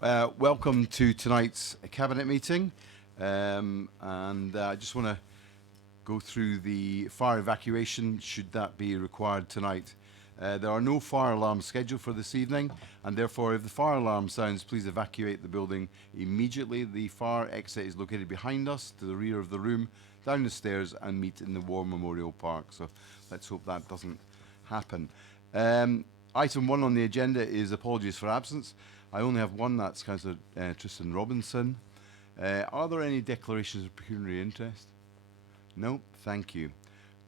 Welcome to tonight's Cabinet meeting. I just want to go through the fire evacuation, should that be required tonight. There are no fire alarms scheduled for this evening, and therefore if the fire alarm sounds, please evacuate the building immediately. The fire exit is located behind us, to the rear of the room, down the stairs, and meet in the War Memorial Park. So let's hope that doesn't happen. Item 1 on the agenda is apologies for absence. I only have one, that's Councillor Tristan Robinson. Are there any declarations of pecuniary interest? No, thank you.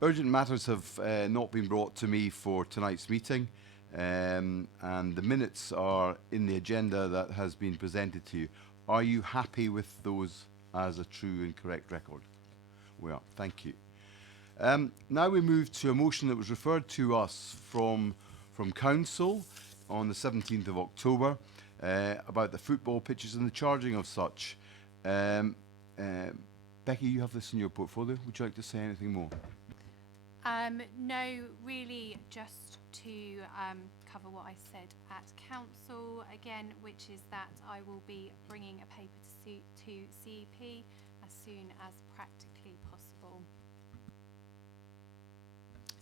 Urgent matters have not been brought to me for tonight's meeting, and the minutes are in the agenda that has been presented to you. Are you happy with those as a true and correct record? We are, thank you. Now we move to a motion that was referred to us from Council on the 17th of October about the football pitches and the charging of such. Becky, you have this in your portfolio. Would you like to say anything more? No, really just to cover what I said at Council again, which is that I will be bringing a paper to CEP as soon as practically possible.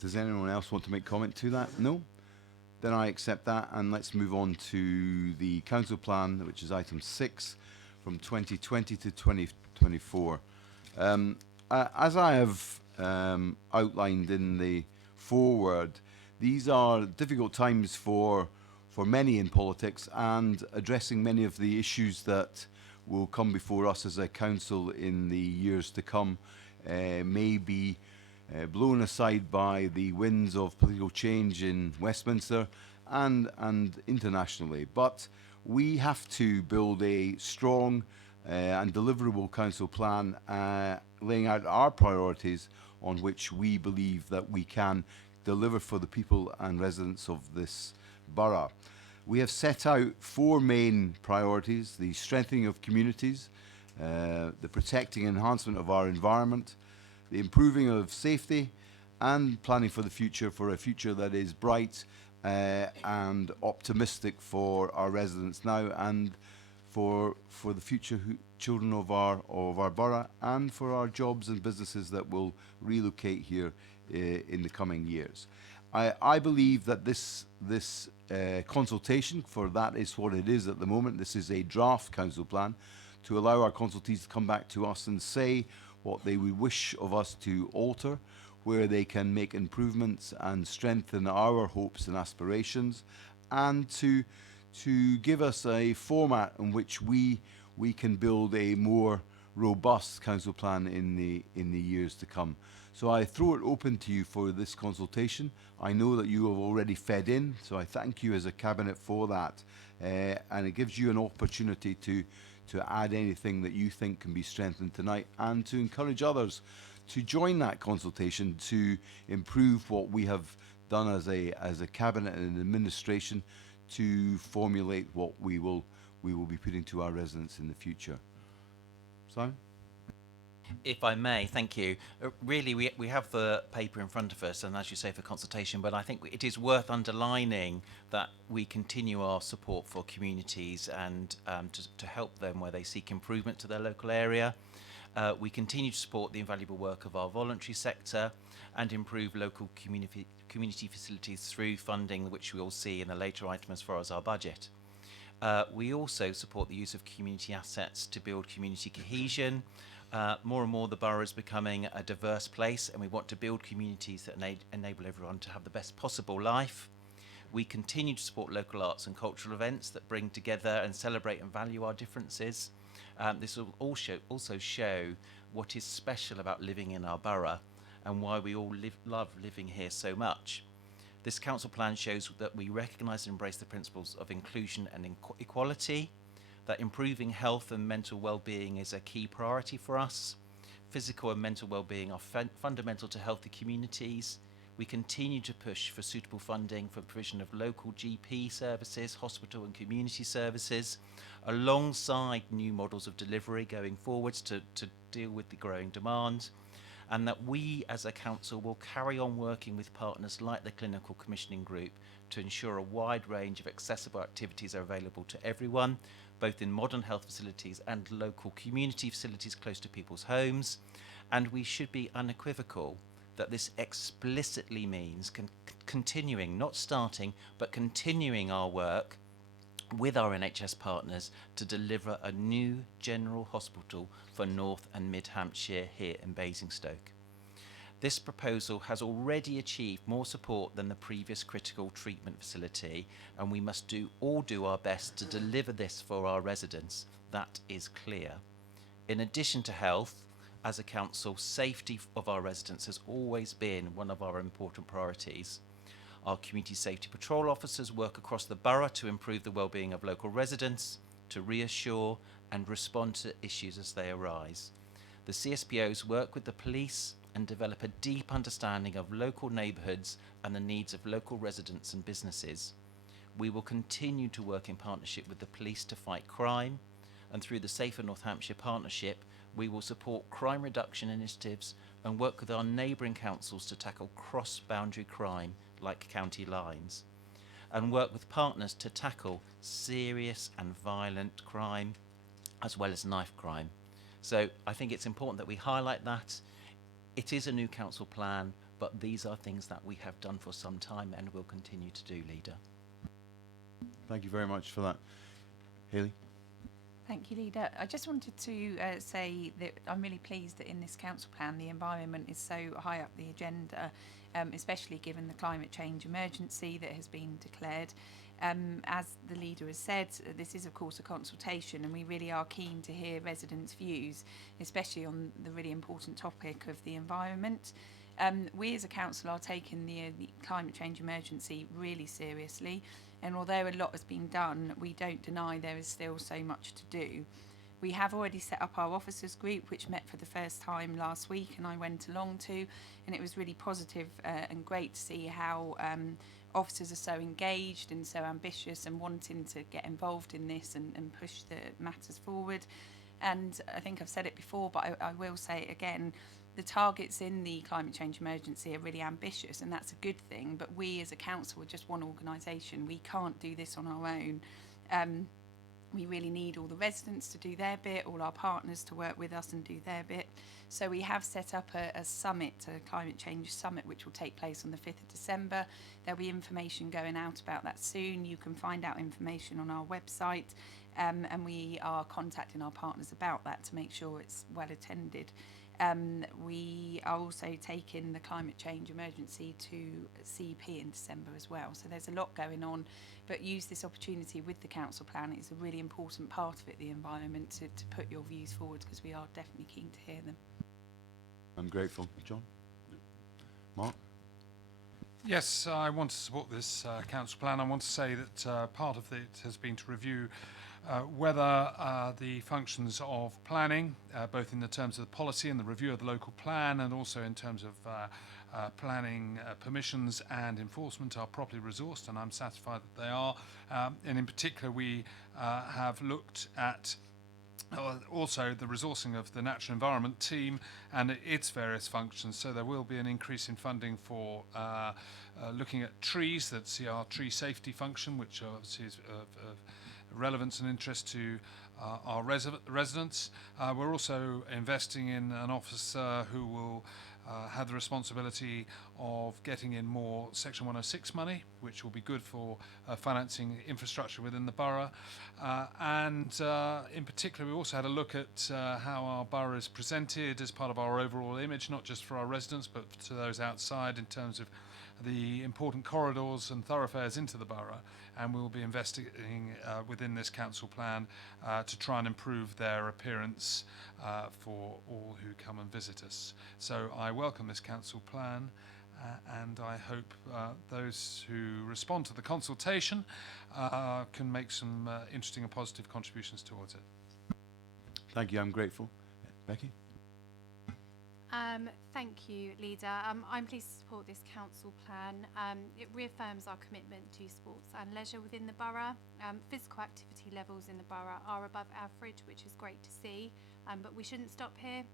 Does anyone else want to make comment to that? No? Then I accept that, and let's move on to the Council Plan, which is item 6 from 2020 to 2024. As I have outlined in the foreword, these are difficult times for many in politics, and addressing many of the issues that will come before us as a council in the years to come may be blown aside by the winds of political change in Westminster and internationally. But we have to build a strong and deliverable council plan, laying out our priorities on which we believe that we can deliver for the people and residents of this borough. We have set out 4 main priorities: the strengthening of communities, the protecting and enhancement of our environment, the improving of safety, and planning for the future, for a future that is bright and optimistic for our residents now, and for the future children of our borough, and for our jobs and businesses that will relocate here in the coming years. I believe that this consultation, for that is what it is at the moment, this is a draft council plan, to allow our consultees to come back to us and say what they would wish of us to alter, where they can make improvements and strengthen our hopes and aspirations, and to give us a format in which we can build a more robust council plan in the years to come. So I throw it open to you for this consultation. I know that you have already fed in, so I thank you as a cabinet for that, and it gives you an opportunity to add anything that you think can be strengthened tonight, and to encourage others to join that consultation to improve what we have done as a cabinet and an administration to formulate what we will be putting to our residents in the future. Simon? If I may, thank you. Really, we have the paper in front of us, and as you say, for consultation, but I think it is worth underlining that we continue our support for communities and to help them where they seek improvement to their local area. We continue to support the invaluable work of our voluntary sector and improve local community facilities through funding, which we will see in a later item as far as our budget. We also support the use of community assets to build community cohesion. More and more the borough is becoming a diverse place, and we want to build communities that enable everyone to have the best possible life. We continue to support local arts and cultural events that bring together and celebrate and value our differences. This will also show what is special about living in our borough and why we all love living here so much. This council plan shows that we recognise and embrace the principles of inclusion and equality, that improving health and mental well-being is a key priority for us. Physical and mental well-being are fundamental to healthy communities. We continue to push for suitable funding for provision of local GP services, hospital and community services, alongside new models of delivery going forwards to deal with the growing demand, and that we as a council will carry on working with partners like the Clinical Commissioning Group to ensure a wide range of accessible activities are available to everyone, both in modern health facilities and local community facilities close to people's homes. And we should be unequivocal that this explicitly means continuing, not starting, but continuing our work with our NHS partners to deliver a new general hospital for North and Mid Hampshire here in Basingstoke. This proposal has already achieved more support than the previous critical treatment facility, and we must all do our best to deliver this for our residents. That is clear. In addition to health, as a council, safety of our residents has always been one of our important priorities. Our community safety patrol officers work across the borough to improve the well-being of local residents, to reassure and respond to issues as they arise. The CSPOs work with the police and develop a deep understanding of local neighbourhoods and the needs of local residents and businesses. We will continue to work in partnership with the police to fight crime, and through the Safer North Hampshire Partnership, we will support crime reduction initiatives and work with our neighbouring councils to tackle cross-boundary crime like county lines, and work with partners to tackle serious and violent crime as well as knife crime. So I think it's important that we highlight that. It is a new council plan, but these are things that we have done for some time and will continue to do, Leader. Thank you very much for that. Hayley? Thank you, Leader. I just wanted to say that I'm really pleased that in this council plan the environment is so high up the agenda, especially given the climate change emergency that has been declared. As the Leader has said, this is of course a consultation, and we really are keen to hear residents' views, especially on the really important topic of the environment. We as a council are taking the climate change emergency really seriously, and although a lot has been done, we don't deny there is still so much to do. We have already set up our officers group, which met for the first time last week, and I went along to, and it was really positive and great to see how officers are so engaged and so ambitious and wanting to get involved in this and push the matters forward. And I think I've said it before, but I will say it again, the targets in the climate change emergency are really ambitious, and that's a good thing, but we as a council are just one organisation. We can't do this on our own. We really need all the residents to do their bit, all our partners to work with us and do their bit. So we have set up a summit, a climate change summit, which will take place on the 5th of December. There'll be information going out about that soon. You can find out information on our website, and we are contacting our partners about that to make sure it's well attended. We are also taking the climate change emergency to CEP in December as well. So there's a lot going on, but use this opportunity with the council plan. It's a really important part of it, the environment, to put your views forward, because we are definitely keen to hear them. I'm grateful. John? Mark? Yes, I want to support this council plan. I want to say that part of it has been to review whether the functions of planning, both in the terms of the policy and the review of the local plan, and also in terms of planning permissions and enforcement, are properly resourced, and I'm satisfied that they are. And in particular, we have looked at also the resourcing of the natural environment team and its various functions. So there will be an increase in funding for looking at trees. That's our tree safety function, which obviously is of relevance and interest to our residents. We're also investing in an officer who will have the responsibility of getting in more Section 106 money, which will be good for financing infrastructure within the borough. And in particular, we also had a look at how our borough is presented as part of our overall image, not just for our residents, but to those outside, in terms of the important corridors and thoroughfares into the borough. And we'll be investigating within this council plan to try and improve their appearance for all who come and visit us. So I welcome this council plan, and I hope those who respond to the consultation can make some interesting and positive contributions towards it. Thank you. I'm grateful. Becky? Thank you, Leader. I'm pleased to support this council plan. It reaffirms our commitment to sports and leisure within the borough. Physical activity levels in the borough are above average, which is great to see, but we shouldn't stop here.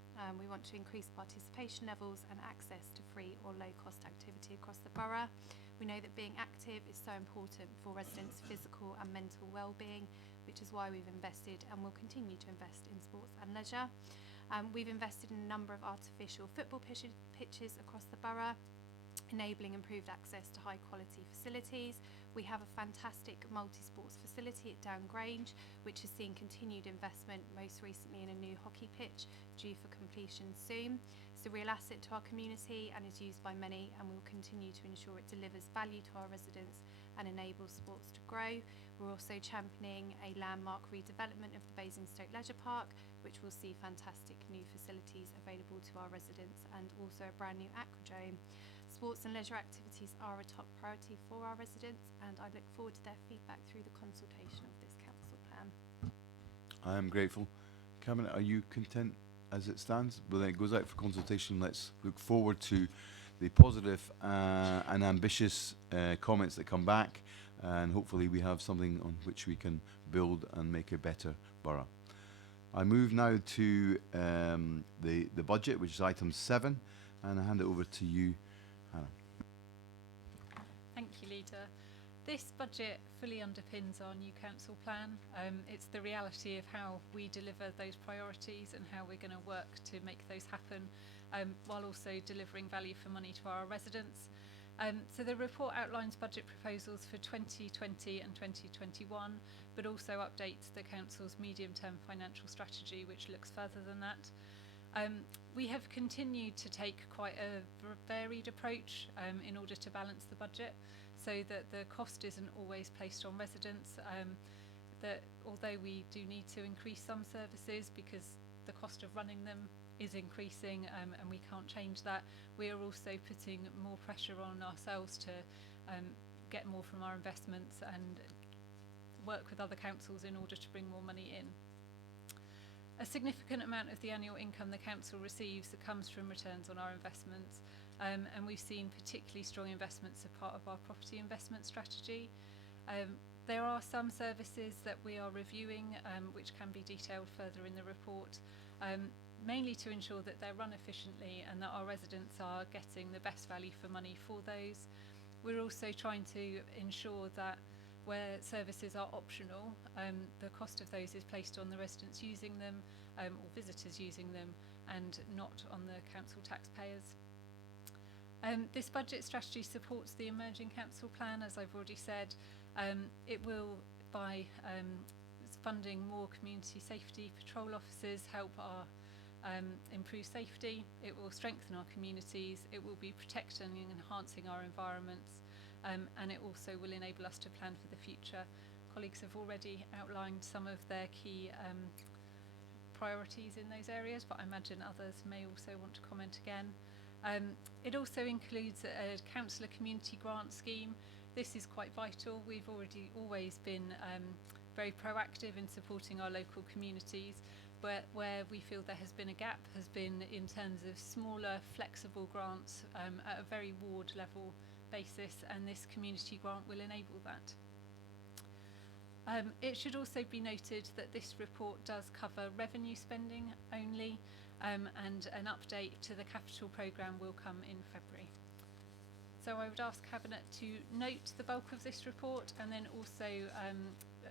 We want to increase participation levels and access to free or low-cost activity across the borough. We know that being active is so important for residents' physical and mental well-being, which which is why we've invested and will continue to invest in sports and leisure. We've invested in a number of artificial football pitches across the borough, enabling improved access to high quality facilities. We have a fantastic multi-sports facility at Down Grange, which has seen continued investment, most recently in a new hockey pitch due for completion soon. It's a real asset to our community and is used by many, and we'll continue to ensure it delivers value to our residents and enables sports to grow. We're also championing a landmark redevelopment of the Basingstoke Leisure Park, which will see fantastic new facilities available to our residents, and also a brand new aquadrome. Sports and leisure activities are a top priority for our residents, and I look forward to their feedback through the consultation of this council plan. I am grateful. Cabinet, are you content as it stands? Well, then it goes out for consultation. Let's look forward to the positive and ambitious comments that come back, and hopefully we have something on which we can build and make a better borough. I move now to the budget, which is item 7, and I hand it over to you, Hannah. Thank you, Leader. This budget fully underpins our new council plan. It's the reality of how we deliver those priorities and how we're going to work to make those happen, while also delivering value for money to our residents. So the report outlines budget proposals for 2020 and 2021, but also updates the council's medium-term financial strategy, which looks further than that. We have continued to take quite a varied approach in order to balance the budget, so that the cost isn't always placed on residents. That although we do need to increase some services because the cost of running them is increasing, and we can't change that, we are also putting more pressure on ourselves to get more from our investments and work with other councils in order to bring more money in. A significant amount of the annual income the council receives comes from returns on our investments, and we've seen particularly strong investments as part of our property investment strategy. There are some services that we are reviewing, which can be detailed further in the report, mainly to ensure that they're run efficiently and that our residents are getting the best value for money for those. We're also trying to ensure that where services are optional, the cost of those is placed on the residents using them, or visitors using them, and not on the council taxpayers. This budget strategy supports the emerging council plan, as I've already said. It will, by funding more community safety patrol officers, help our improve safety. It will strengthen our communities. It will be protecting and enhancing our environments, and it also will enable us to plan for the future. Colleagues have already outlined some of their key priorities in those areas, but I imagine others may also want to comment again. It also includes a councillor community grant scheme. This is quite vital. We've always been very proactive in supporting our local communities, but where we feel there has been a gap has been in terms of smaller, flexible grants at a very ward level basis, and this community grant will enable that. It should also be noted that this report does cover revenue spending only, and an update to the capital programme will come in February. So I would ask Cabinet to note the bulk of this report, and then also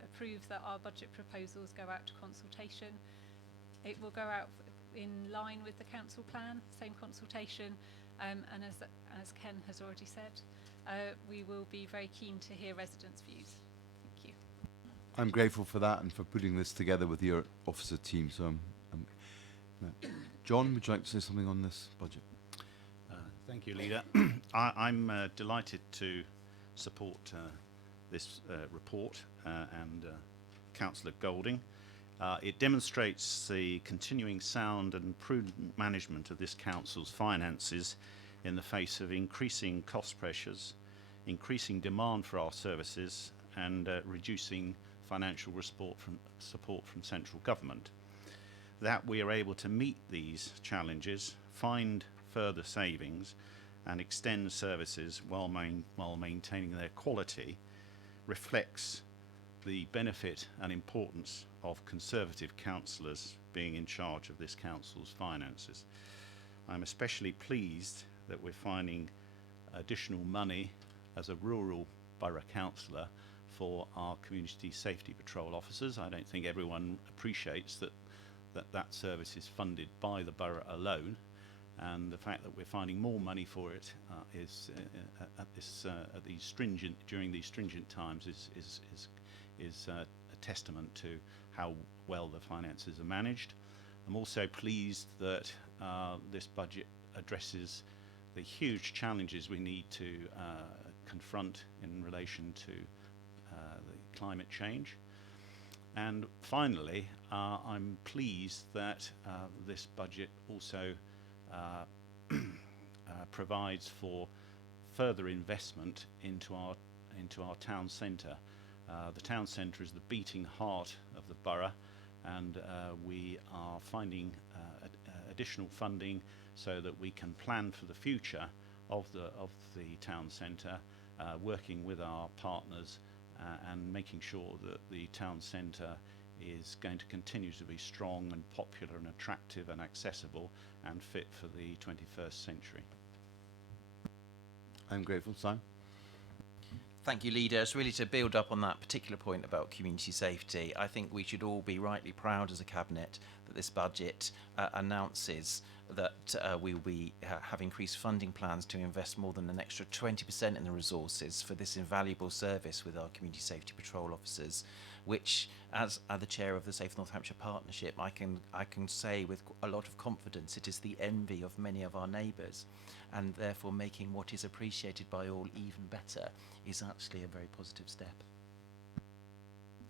approve that our budget proposals go out to consultation. It will go out in line with the council plan, same consultation, and as Ken has already said, we will be very keen to hear residents' views. Thank you. I'm grateful for that and for putting this together with your officer team. So, John, would you like to say something on this budget? Thank you, Leader. I'm delighted to support this report and Councillor Golding. It demonstrates the continuing sound and prudent management of this council's finances in the face of increasing cost pressures, increasing demand for our services, and reducing financial support from central government. That we are able to meet these challenges, find further savings, and extend services while maintaining their quality reflects the benefit and importance of Conservative councillors being in charge of this council's finances. I'm especially pleased that we're finding additional money as a rural borough councillor for our community safety patrol officers. I don't think everyone appreciates that service is funded by the borough alone, and the fact that we're finding more money for it is during these stringent times is a testament to how well the finances are managed. I'm also pleased that this budget addresses the huge challenges we need to confront in relation to the climate change. And finally, I'm pleased that this budget also provides for further investment into our town centre. The town centre is the beating heart of the borough, and we are finding additional funding so that we can plan for the future of the town centre, working with our partners and making sure that the town centre is going to continue to be strong and popular and attractive and accessible and fit for the 21st century. I'm grateful, Simon. Thank you, Leader. It's really to build up on that particular point about community safety. I think we should all be rightly proud as a Cabinet that this budget announces that we will have increased funding plans to invest more than an extra 20% in the resources for this invaluable service with our community safety patrol officers, which, as the chair of the Safe North Hampshire Partnership, I can say with a lot of confidence it is the envy of many of our neighbours, and therefore making what is appreciated by all even better is actually a very positive step.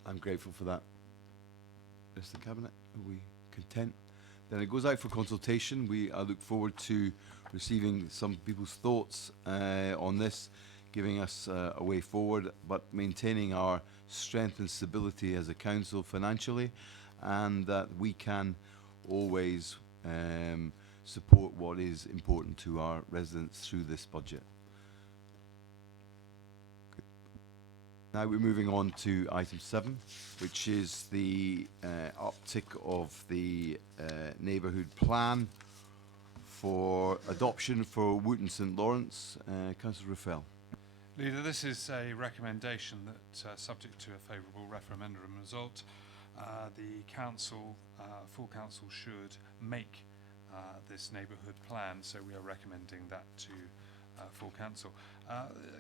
I'm grateful for that. Mr. Cabinet, are we content? Then it goes out for consultation. I look forward to receiving some people's thoughts on this, giving us a way forward, but maintaining our strength and stability as a council financially, and that we can always support what is important to our residents through this budget. Good. Now we're moving on to item 7, which is the uptick of the Neighbourhood Plan for adoption for Wootton St Lawrence. Councillor Raphael. Leader, this is a recommendation that, subject to a favourable referendum result, the council, full council should make this neighbourhood plan. So we are recommending that to full council.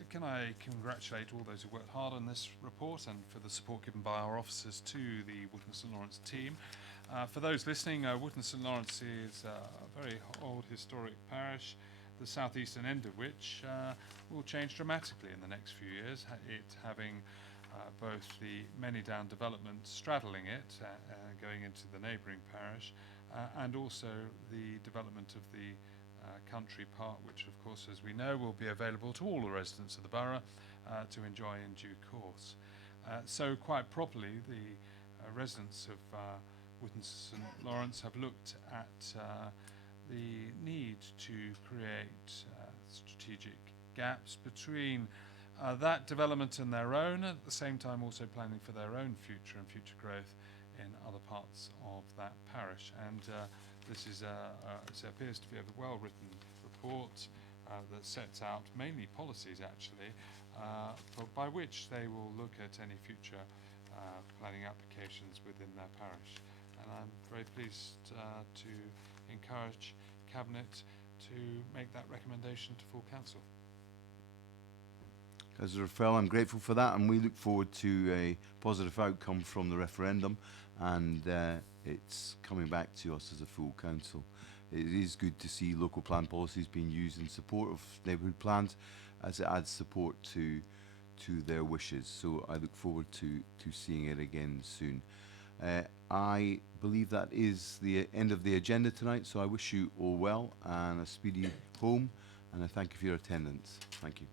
Can I congratulate all those who worked hard on this report and for the support given by our officers to the Wootton St Lawrence team. For those listening, Wootton St Lawrence is a very old historic parish, the southeastern end of which will change dramatically in the next few years, it having both the Many Down development straddling it, going into the neighbouring parish, and also the development of the country part, which of course, as we know, will be available to all the residents of the borough to enjoy in due course. So quite properly, the residents of Wootton St Lawrence have looked at the need to create strategic gaps between that development and their own, at the same time also planning for their own future and future growth in other parts of that parish. And this is it appears to be a well-written report that sets out mainly policies actually, by which they will look at any future planning applications within their parish. And I'm very pleased to encourage Cabinet to make that recommendation to full council. Councillor Raphael, I'm grateful for that, and we look forward to a positive outcome from the referendum, and it's coming back to us as a full council. It is good to see local plan policies being used in support of neighbourhood plans, as it adds support to their wishes. So I look forward to seeing it again soon. I believe that is the end of the agenda tonight, so I wish you all well and a speedy home, and I thank you for your attendance. Thank you.